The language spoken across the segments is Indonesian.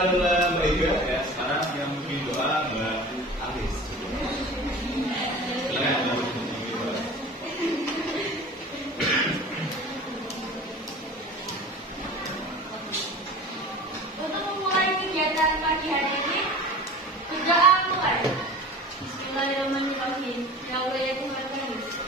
Mbak Iga ya. Sekarang yang mungkin doa Mbak Alis. Untuk memulai kegiatan pagi hari ini, berdoa mulai. Bismillahirrahmanirrahim. Ya Allah ya Tuhan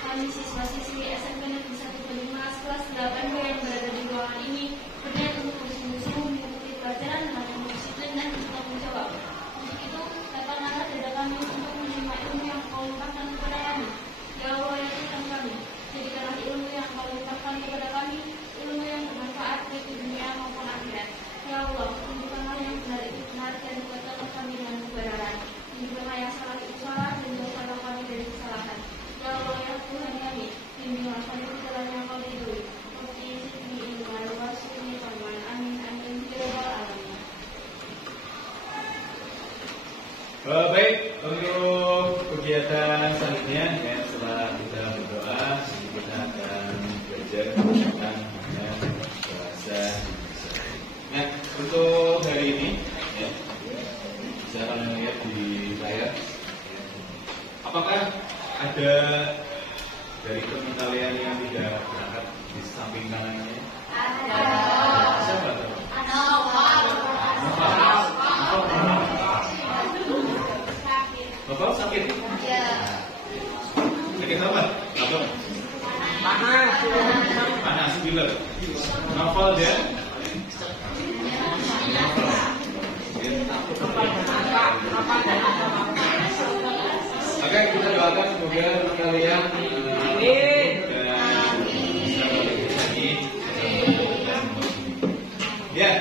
kami siswa-siswi SMP Negeri 1 Banyumas kelas 8B yang berada di ruangan ini berniat untuk bersungguh-sungguh mengikuti pelajaran dengan penuh disiplin dan bertanggung jawab. Untuk itu, lapangkanlah dada kami untuk menerima ilmu yang Kau limpahkan kepada kami. Ya Allah ya Tuhan kami, jadikanlah ilmu yang Kau limpahkan kepada kami ilmu yang bermanfaat baik di dunia maupun akhirat. Ya Allah, tunjukkanlah yang benar itu benar dan buatkanlah kami dengan kebenaran. Tunjukkanlah yang salah itu salah dan jauhkanlah kami dari kesalahan. Ya Allah ya Tuhan kami, bimbinglah kami ke jalan yang Kau ridhoi. Seperti ini dengan wasuni Tuhan. Amin amin ya rabbal alamin. Baik, untuk kegiatan selanjutnya ya, setelah kita berdoa, kita akan belajar tentang bahasa Indonesia. Nah, untuk hari ini ya, bisa kalian lihat di layar. Apakah ada dari teman kalian yang tidak berangkat di samping kanannya? Ada. Siapa? Bapak sakit? Ya. Sakit apa? Apa? Panas, gila. Novel dia? Oke, kita doakan semoga kalian ya.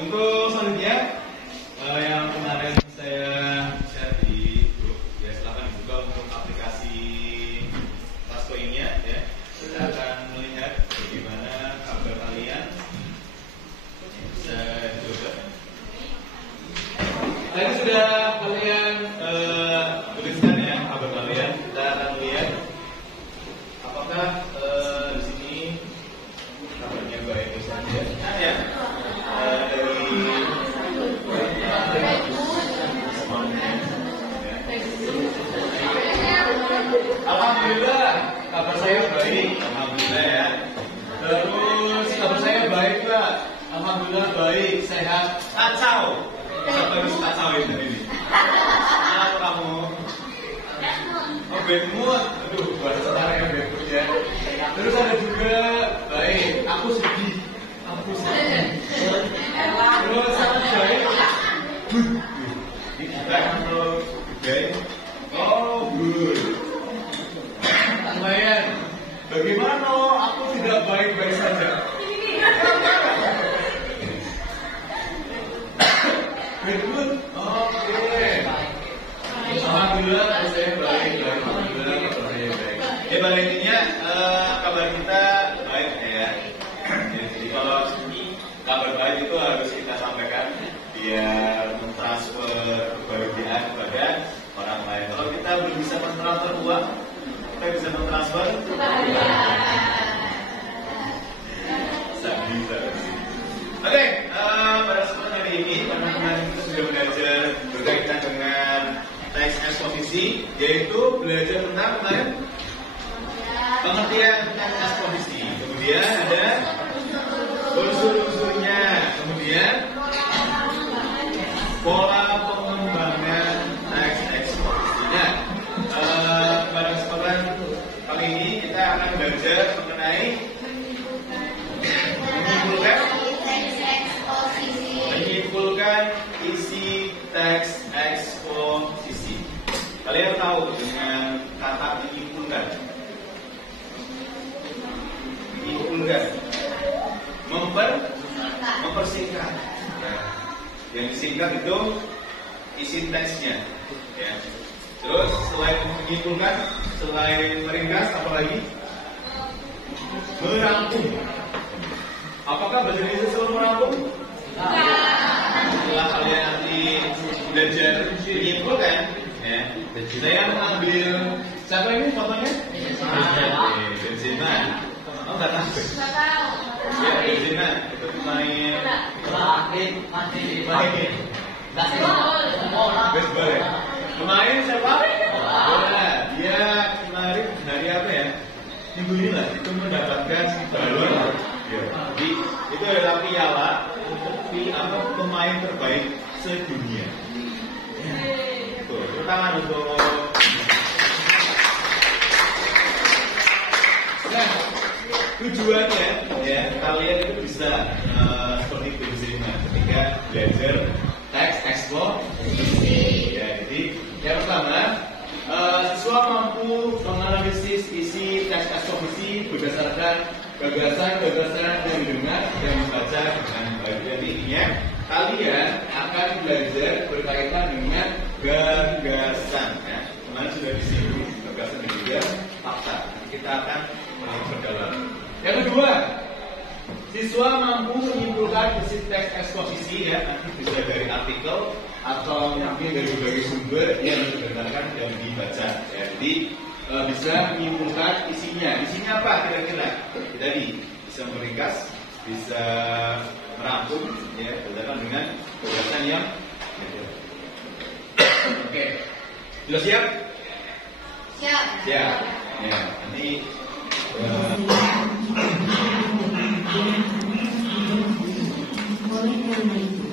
Untuk selanjutnya yang kemarin saya share di grup ya, silakan dibuka untuk aplikasi Classpoint-nya ya. Kita akan melihat bagaimana kabar kalian. Bisa coba. Tadi sudah kalian tuliskan ya kabar kalian. Kita akan lihat apakah di sini kabarnya baik saja. Nah ya, dari alhamdulillah kabar saya baik, alhamdulillah ya. Terus kabar saya baik Pak, alhamdulillah baik, sehat, kacau. Siapa harus kacau ini? Kenapa kamu? Oh bad mood, aduh bahasa cara yang bad mood ya. Terus ada juga baik, aku sedih. Terus aku baik, good. Ini kita kalau baik, oh good. Lumayan. Bagaimana? Aku tidak baik-baik saja. Good. Oke. Alhamdulillah saya baik. Alhamdulillah kabar saya baik. Ya baliknya kabar kita baik ya. Jadi kalau kabar baik itu harus kita sampaikan biar mentransfer kebahagiaan kepada orang lain. Kalau kita belum bisa mentransfer uang, kita bisa mentransfer kebahagiaan. Oke, pada kesempatan hari ini teman-teman kita sudah belajar berkaitan dengan teks eksposisi, yaitu belajar tentang pengertian teks eksposisi. Kemudian ada unsur-unsurnya, kemudian pola pengembangan teks eksposisi. Nah, pada kesempatan kali ini kita akan belajar mengenai menyimpulkan isi teks eksposisi. Kalian tahu dengan kata menyimpulkan? Menyimpulkan, mempersingkat. Yang disingkat itu isi teksnya. Ya. Terus selain menyimpulkan, selain meringkas, apa lagi? Merangkum. Apakah bahasa Indonesia selalu merangkum? Setelah kalian nanti belajar menyimpulkan, ya, saya mengambil siapa ini fotonya? Benzema. Oh nggak tahu. Ya Benzema itu main Best boleh. Kemarin siapa? Bola. Dia kemarin hari apa ya? Minggu ini lah itu mendapatkan balon. Jadi itu adalah piala untuk pemain terbaik sedunia. Tuh, tepuk tangan untuk. Nah, tujuannya ya kalian itu bisa seperti Benzema ketika belajar teks eksposisi. Ya, jadi yang pertama siswa mampu menganalisis isi teks eksposisi berdasarkan gagasan-gagasan yang didengar dan dibaca dengan baik. Jadi intinya kalian akan belajar berkaitan dengan gagasan. Ya. Kemarin sudah disinggung gagasan dan juga fakta. Kita akan berdalam. Yang kedua, siswa mampu menyimpulkan isi teks eksposisi ya, nanti bisa dari artikel atau mungkin dari berbagai sumber yang diberdasarkan dan dibaca. Ya. Jadi bisa menyimpulkan isinya. Isinya apa kira-kira? Jadi bisa meringkas, bisa merangkum, ya, berdasarkan dengan gagasan yang. Oke, sudah siap? Siap. Siap. Ya, nanti. Oleh karena itu,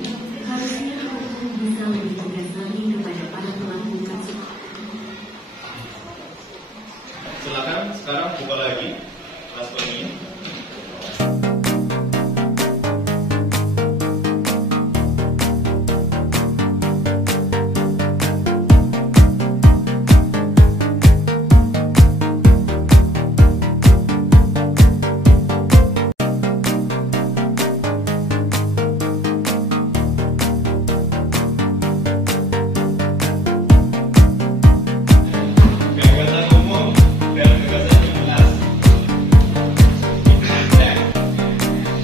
harusnya kamu bisa lebih tegas lagi kepada para pelaku kasus. Silakan sekarang buka lagi kelas ini. Gagasan umum dan gagasan jelas.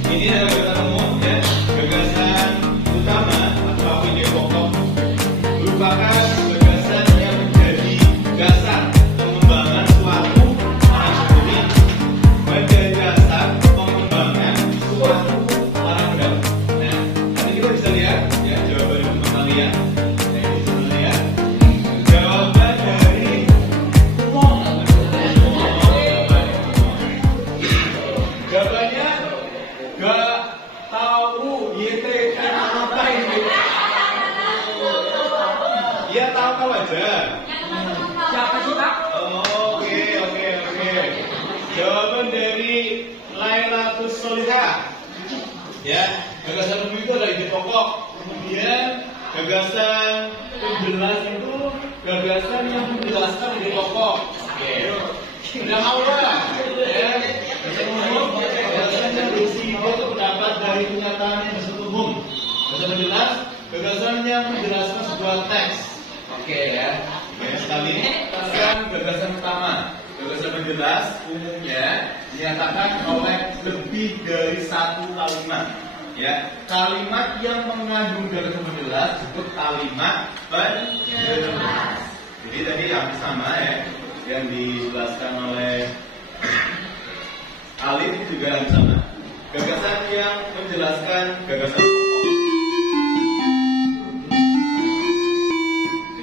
Ini adalah gagasan umum ya. Gagasan utama atau ide pokok merupakan gagasan yang menjadi dasar pengembangan suatu ekonomi, menjadi dasar pengembangan suatu paradigma. Nah, nanti kita bisa lihat ya jawaban dari teman kalian. Ya, ini teman lihat jawaban dari jawabannya gak tahu YT apa ini? Iya tahu aja. Siapa sih Pak? Oke. Jawaban dari Lailatus Solihah. Ya, gagasan umum itu adalah ide pokok. Kemudian gagasan penjelas itu gagasan yang menjelaskan ide pokok. Oke. Udah mau lah. Ya. Gagasan umum, gagasan yang berisi ide atau pendapat dari kenyataan yang bersifat umum. Gagasan menjelas, gagasan yang menjelaskan sebuah teks. Oke ya. Banyak sekali. Sekarang gagasan pertama. Gagasan menjelas umumnya dinyatakan oleh lebih dari satu kalimat. Ya, kalimat yang mengandung gagasan menjelas disebut kalimat penjelas. Jadi tadi yang sama ya, yang dijelaskan oleh Alif juga yang sama. Gagasan yang menjelaskan gagasan pokok.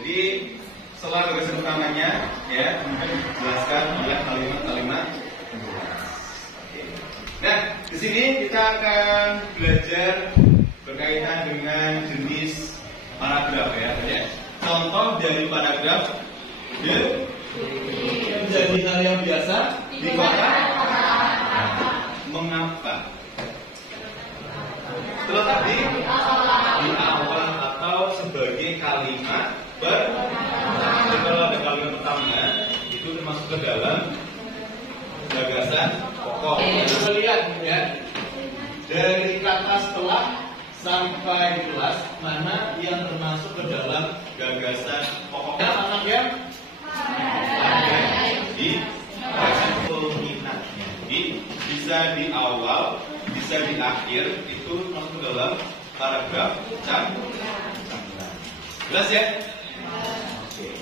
Jadi setelah gagasan utamanya ya, kemudian dijelaskan oleh kalimat-kalimat penjelas. Nah, di sini kita akan belajar berkaitan dengan jenis paragraf ya. Contoh dari paragraf menjadi hal yang biasa di kota. Mengapa? Terletak di awal atau sebagai kalimat kalau ada kalimat pertama itu termasuk ke dalam gagasan pokok. Kita lihat ya dari kata setelah sampai kelas mana yang termasuk ke dalam gagasan pokoknya anak yang di gagasan peminatnya. Jadi bisa di awal, bisa di akhir itu masuk ke dalam paragraf campuran. Jelas ya? Oke.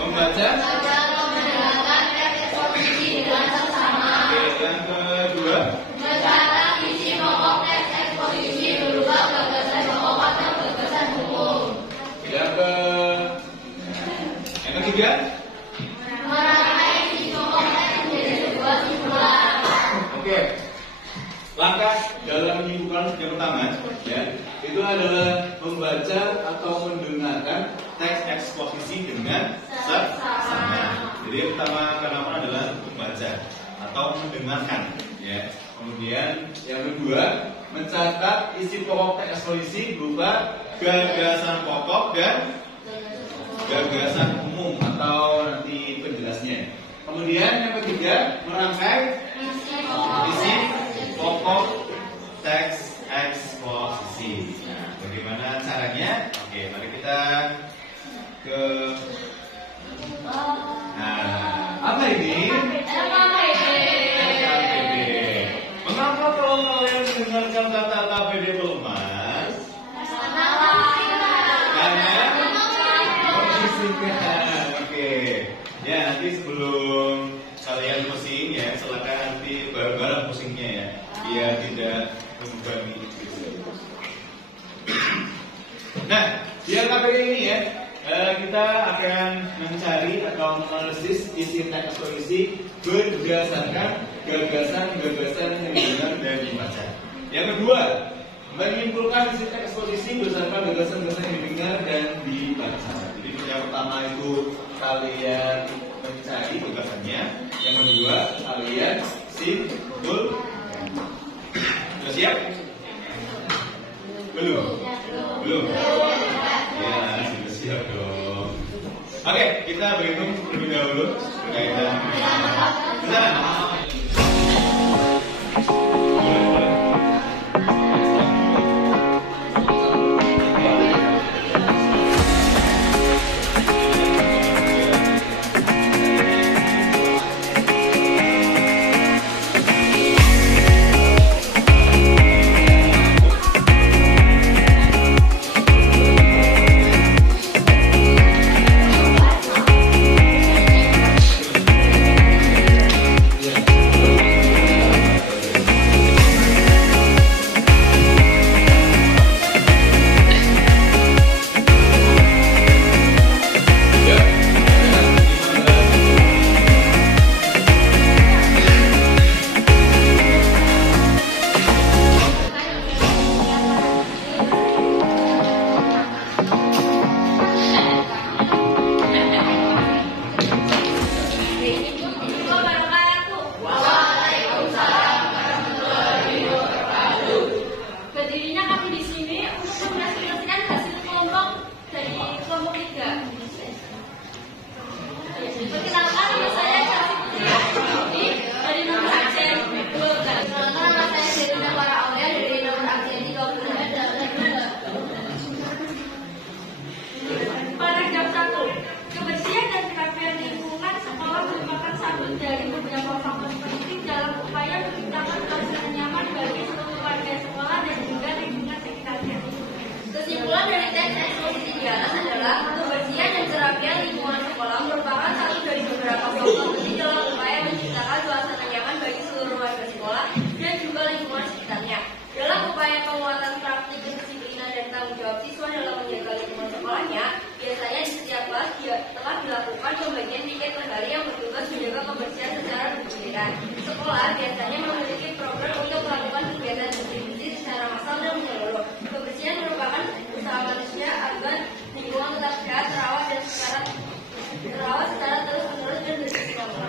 Membaca. Menjelaskan teks eksposisi dengan seksama. Oke, yang kedua. Mencatat isi pokok teks eksposisi langkah dalam menyimpulkan yang pertama, ya, itu adalah membaca atau mendengarkan teks eksposisi dengan seksama. Jadi yang pertama adalah membaca atau mendengarkan, ya. Kemudian yang kedua, mencatat isi pokok teks eksposisi berupa gagasan pokok dan gagasan umum atau nanti penjelasnya. Kemudian yang ketiga, merangkai isi pokok teks eksposisi. Nah, bagaimana caranya? Oke, mari kita ke. Nah, apa ini? KPD. Mengapa kalau kalian mendengarkan kata KPD pelumas? Karena membisikkan. Oke. Ya, nanti sebelum kalian pusing ya, silakan nanti bareng-bareng pusingnya ya, biar tidak membebani gitu. Nah, di KPD ini ya, kita akan mencari atau menganalisis isi teks eksposisi berdasarkan gagasan-gagasan yang didengar dan dibaca. Yang kedua, menyimpulkan isi teks eksposisi berdasarkan gagasan-gagasan yang didengar dan dibaca. Jadi yang pertama itu kalian mencari gagasannya, yang kedua kalian simpulkan. Sudah siap? Belum? Ya, sudah siap dong. Oke, kita berhitung terlebih dahulu berkaitan dengan dilakukan pembagian tiket kembali yang bertugas menjaga kebersihan secara bergiliran. Sekolah biasanya memiliki program untuk melakukan kegiatan bersih-bersih secara massal dan menyeluruh. Kebersihan merupakan usaha manusia agar lingkungan tetap sehat, terawat secara terus-menerus dan bersih selalu.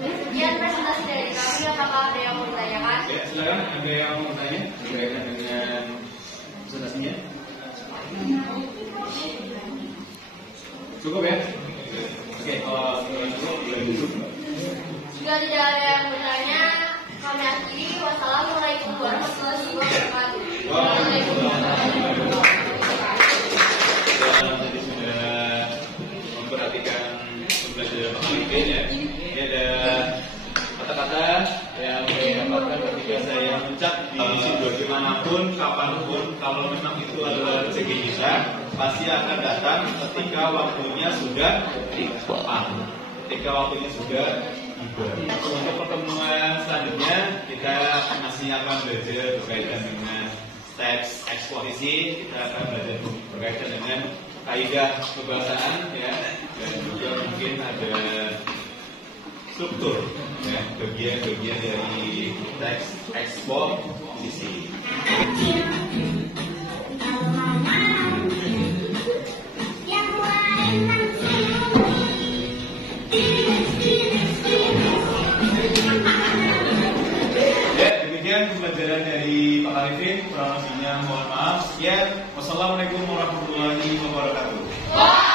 Sekian presentasi dari kami. Apakah ada yang mau ditanyakan? Ya, silakan. Ada yang mau bertanya berkaitan dengan presentasinya? Cukup ya? Oke, kalau cukup boleh duduk. Jika tidak ada yang bertanya, kami akhiri. Wassalamualaikum warahmatullahi wabarakatuh. Dan tadi sudah memperhatikan pembelajaran penelitian ya. Ini ada kata-kata yang saya dapatkan ketika saya mencak di bagaimanapun, kapanpun, kalau memang itu adalah rezeki kita, pasti akan datang ketika waktunya sudah tepat. Ketika waktunya sudah tiba. Untuk pertemuan selanjutnya kita masih akan belajar berkaitan dengan teks eksposisi, kita akan belajar berkaitan dengan kaidah kebahasaan ya, dan juga mungkin ada struktur, ya, bagian-bagian dari teks ekspor sisi. Pembelajaran dari Pak Arifin, kurang lebihnya mohon maaf. Sekian, wassalamualaikum warahmatullahi wabarakatuh.